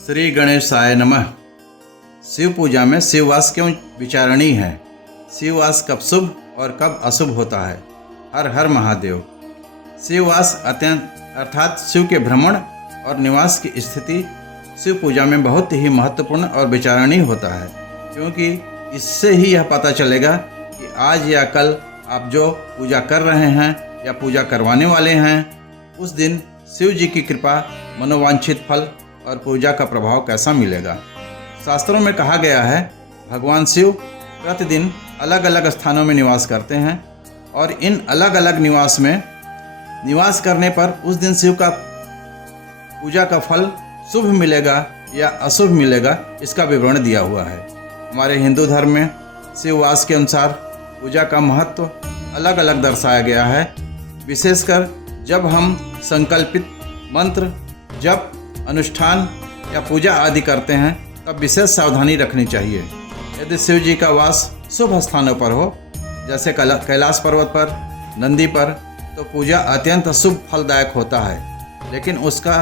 श्री गणेशाय नमः। शिव पूजा में शिववास क्यों विचारणीय है? शिववास कब शुभ और कब अशुभ होता है? हर हर महादेव। शिववास अर्थात शिव के भ्रमण और निवास की स्थिति शिव पूजा में बहुत ही महत्वपूर्ण और विचारणीय होता है, क्योंकि इससे ही यह पता चलेगा कि आज या कल आप जो पूजा कर रहे हैं या पूजा करवाने वाले हैं, उस दिन शिव जी की कृपा, मनोवांछित फल और पूजा का प्रभाव कैसा मिलेगा। शास्त्रों में कहा गया है, भगवान शिव प्रतिदिन अलग अलग स्थानों में निवास करते हैं और इन अलग अलग निवास करने पर उस दिन शिव का पूजा का फल शुभ मिलेगा या अशुभ मिलेगा, इसका विवरण दिया हुआ है। हमारे हिंदू धर्म में शिववास के अनुसार पूजा का महत्व अलग अलग दर्शाया गया है। विशेषकर जब हम संकल्पित मंत्र, जप, अनुष्ठान या पूजा आदि करते हैं, तब विशेष सावधानी रखनी चाहिए। यदि शिव जी का वास शुभ स्थानों पर हो, जैसे कैलाश पर्वत पर, नंदी पर, तो पूजा अत्यंत शुभ फलदायक होता है। लेकिन उसका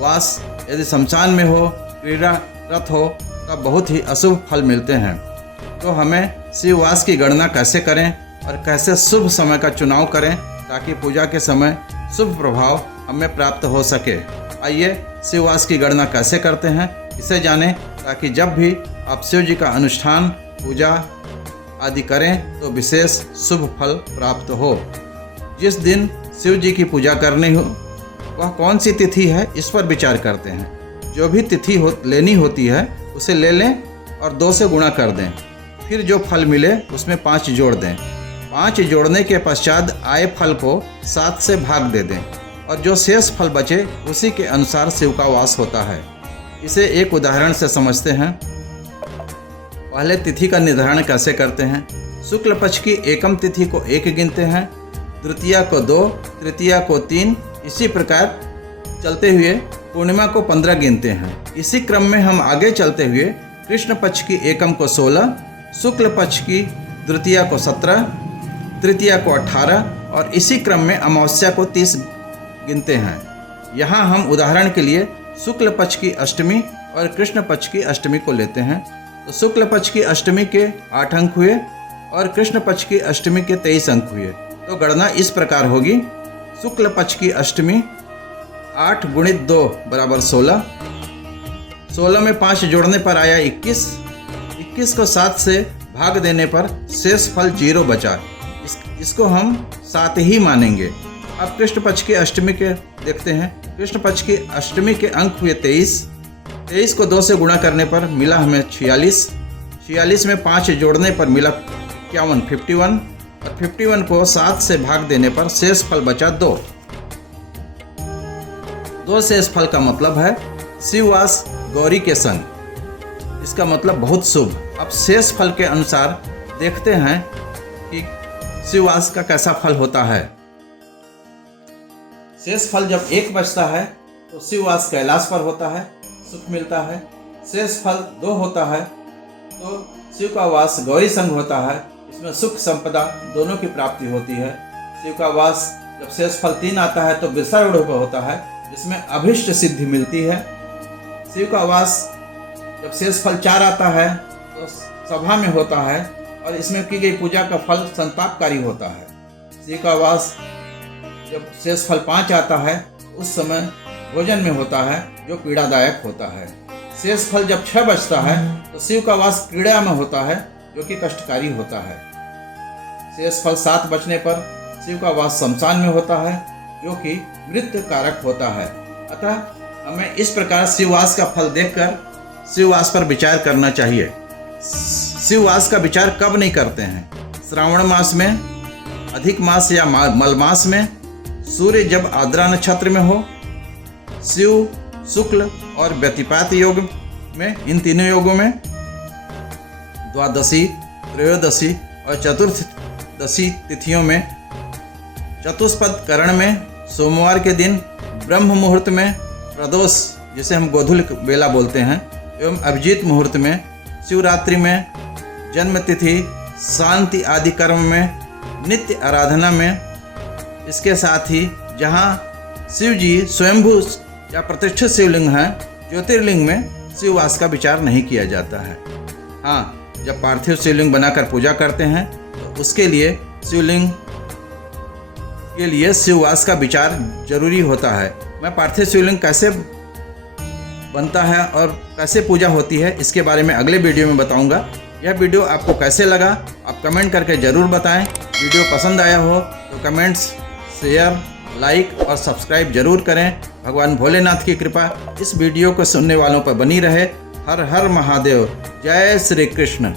वास यदि शमशान में हो, क्रीड़ारत हो, तब बहुत ही अशुभ फल मिलते हैं। तो हमें शिववास की गणना कैसे करें और कैसे शुभ समय का चुनाव करें ताकि पूजा के समय शुभ प्रभाव हमें प्राप्त हो सके। आइए शिववास की गणना कैसे करते हैं इसे जानें, ताकि जब भी आप शिव जी का अनुष्ठान, पूजा आदि करें तो विशेष शुभ फल प्राप्त हो। जिस दिन शिव जी की पूजा करनी हो वह कौन सी तिथि है, इस पर विचार करते हैं। जो भी तिथि लेनी होती है उसे ले लें और 2 से गुणा कर दें। फिर जो फल मिले उसमें 5 जोड़ दें। 5 जोड़ने के पश्चात आए फल को 7 से भाग दे दें और जो शेष फल बचे उसी के अनुसार शिव का वास होता है। इसे एक उदाहरण से समझते हैं। पहले तिथि का निर्धारण कैसे करते हैं। शुक्ल पक्ष की एकम तिथि को 1 गिनते हैं, द्वितीया को 2, तृतीया को 3, इसी प्रकार चलते हुए पूर्णिमा को 15 गिनते हैं। इसी क्रम में हम आगे चलते हुए कृष्ण पक्ष की एकम को 16, शुक्ल पक्ष की द्वितीया को 17, तृतीया को 18 और इसी क्रम में अमावस्या को 30 गिनते हैं। यहाँ हम उदाहरण के लिए शुक्ल पक्ष की अष्टमी और कृष्ण पक्ष की अष्टमी को लेते हैं। तो शुक्ल पक्ष की अष्टमी के 8 अंक हुए और कृष्ण पक्ष की अष्टमी के 23 अंक हुए। तो गणना इस प्रकार होगी। शुक्ल पक्ष की अष्टमी 8 गुणित 2 बराबर 16, 16 में 5 जोड़ने पर आया 21, 21 को 7 से भाग देने पर शेष फल 0 बचा। इसको हम 7 ही मानेंगे। अब कृष्ण पक्ष की अष्टमी के देखते हैं। कृष्ण पक्ष की अष्टमी के अंक हुए 23, 23 को 2 से गुणा करने पर मिला हमें 46, 46 में 5 जोड़ने पर मिला 51 और 51 को 7 से भाग देने पर शेष फल बचा 2। 2 शेष फल का मतलब है शिववास गौरी के संग। इसका मतलब बहुत शुभ। अब शेष फल के अनुसार देखते हैं कि शिववास का कैसा फल होता है। शेष फल जब 1 बचता है तो शिववास कैलाश पर होता है, सुख मिलता है। शेष फल 2 होता है तो शिव का वास गौरी संग होता है, इसमें सुख संपदा दोनों की प्राप्ति होती है। शिव का वास जब शेष फल 3 आता है तो वृषारूढ़ पर होता है, जिसमें अभिष्ट सिद्धि मिलती है। शिव का वास जब शेष फल 4 आता है तो सभा में होता है और इसमें की गई पूजा का फल संतापकारी होता है। शिव का वास जब शेष फल 5 आता है उस समय भोजन में होता है, जो पीड़ादायक होता है। शेष फल जब 6 बचता है तो शिव का वास क्रीड़ा में होता है, जो कि कष्टकारी होता है। शेष फल 7 बचने पर शिव का वास शमशान में होता है, जो कि मृत्यु कारक होता है। अतः हमें इस प्रकार शिववास का फल देखकर शिववास पर विचार करना चाहिए। शिववास का विचार कब नहीं करते हैं? श्रावण मास में, अधिक मास या मल मास में, सूर्य जब आद्रा नक्षत्र में हो, शिव, शुक्ल और व्यतिपात योग में, इन तीनों योगों में, द्वादशी, त्रयोदशी और चतुर्दशी तिथियों में, चतुष्पद करण में, सोमवार के दिन, ब्रह्म मुहूर्त में, प्रदोष जिसे हम गोधूल बेला बोलते हैं, एवं अभिजीत मुहूर्त में, शिवरात्रि में, जन्म तिथि, शांति आदि कर्म में, नित्य आराधना में। इसके साथ ही जहाँ शिव जी स्वयंभू या प्रतिष्ठित शिवलिंग हैं, ज्योतिर्लिंग में शिववास का विचार नहीं किया जाता है। हाँ, जब पार्थिव शिवलिंग बनाकर पूजा करते हैं तो उसके लिए शिवलिंग के लिए शिववास का विचार जरूरी होता है। मैं पार्थिव शिवलिंग कैसे बनता है और कैसे पूजा होती है इसके बारे में अगले वीडियो में बताऊंगा। यह वीडियो आपको कैसे लगा आप कमेंट करके ज़रूर बताएं। वीडियो पसंद आया हो तो कमेंट्स, शेयर, लाइक और सब्सक्राइब जरूर करें। भगवान भोलेनाथ की कृपा इस वीडियो को सुनने वालों पर बनी रहे। हर हर महादेव। जय श्री कृष्ण।